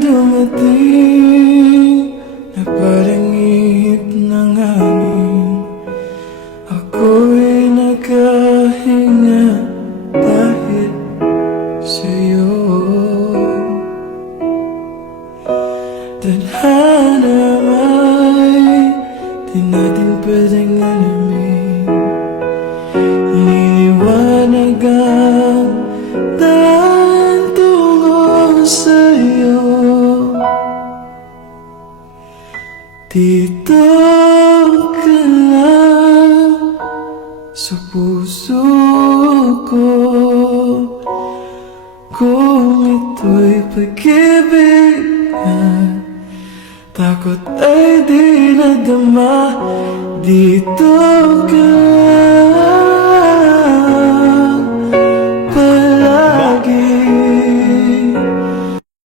dumating na parang ihip ng hangin. Ako'y nagkahinga dahil sa'yo. Tadhana ay di natin pwedeng alamin. Iniwanag ang daan tungo sa'yo. Dito ka lang sa puso ko, kung ito'y pag-ibig na takot ay di nadama. Dito ka lang.